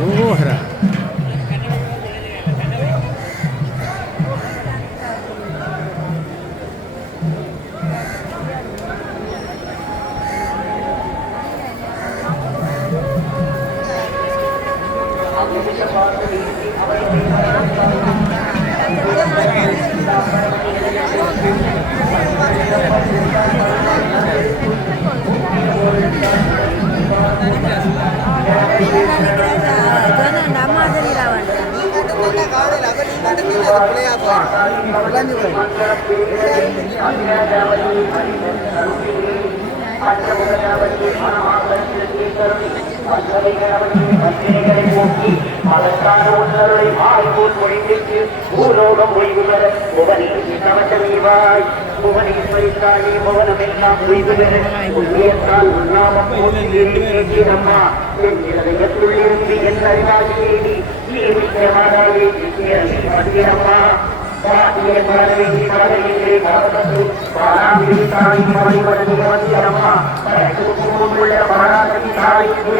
Porra! Thank புவனேஸ்வரித்தாயே புவனமெல்லாம் உயர்த்தால் நாமம் போற்றியம்மா என் இருதயத்துள்ளிருந்து என் इसलिए विजय माता जी इसलिए अच्छी भारतीय अम्मा भारतीय माता जी माता जी के भारत में बाला भी तारी माता जी माता जी अम्मा पर तो को मेरा बाला की तारी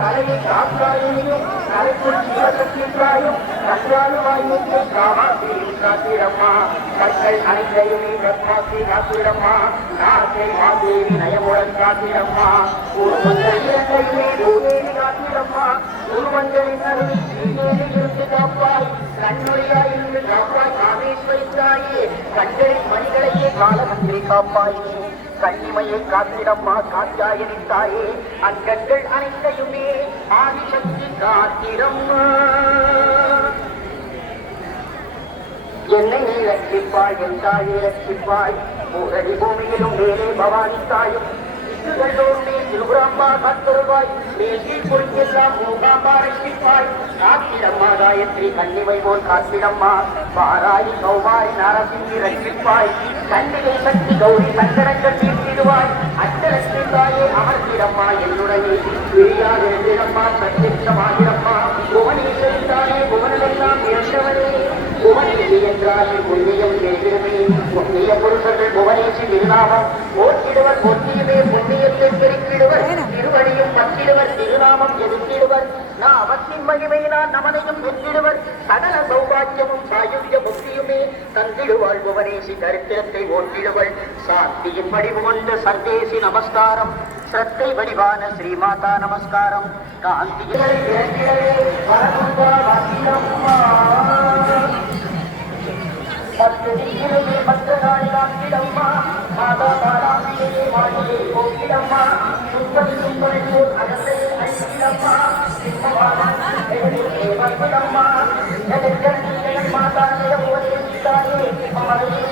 தலையை காத்தாயும் தலைக்குள் சிவசக்தியாயும் கல்யாணமாயும் காமாத்திரம்மா கற்கள் அனைத்தையுமே கற்காசி காத்திரம்மா நாட்டை மாதேவி நயமுடன் காத்திரம்மா உருவங்கள் இரண்டையுமே பூதேவி காத்திரம்மா உருவங்களின் இருந்து காப்பாய் கண்ணுடையாய் இருந்து காப்பாய் காமேஸ்வரி தாயே மணிகளையே காலமந்திரி காப்பாய். கண்ணிமையை காத்திடம்மா காத்தாயினி தாயே. அங்கங்கள் அனைத்தையுமே ஆதிசக்தி காத்திடம்மா. என்னை நீ ரட்சிப்பாய் என் தாயை ரட்சிப்பாய். மூரடி பூமியிலும் மேலே பவானி தாயும் சித்துகளோடு திருபுராம்பா காத்திருவாய் மேல் பொறுக்கெல்லாம் மூகாம்பா ரட்சிப்பாய் காத்திடம்மா காயத்ரி கண்ணிமை போல் காத்திடம்மா பாராயி கௌமாரி நரசிங்கி ரட்சிப்பாய் கண்ணிகை சக்தி கௌரி தீர்த்திடுவாய் தாயே அமர்த்திடம்மா எழுதிடம்மா புவனேஸ்வரி தாயே புவனேசி என்றால் புண்ணியம் புண்ணிய புருஷர்கள் புவனேசி பொன்னியமே தந்திடு தந்திடுவாள் புவனேசி தரித்திரத்தை ஓட்டிடுவள். சாந்தியின் வடிவு கொண்ட சர்தேசி நமஸ்காரம். சத்தை வடிவான ஸ்ரீமாதா நமஸ்காரம். காந்தியை மாதா আমাদের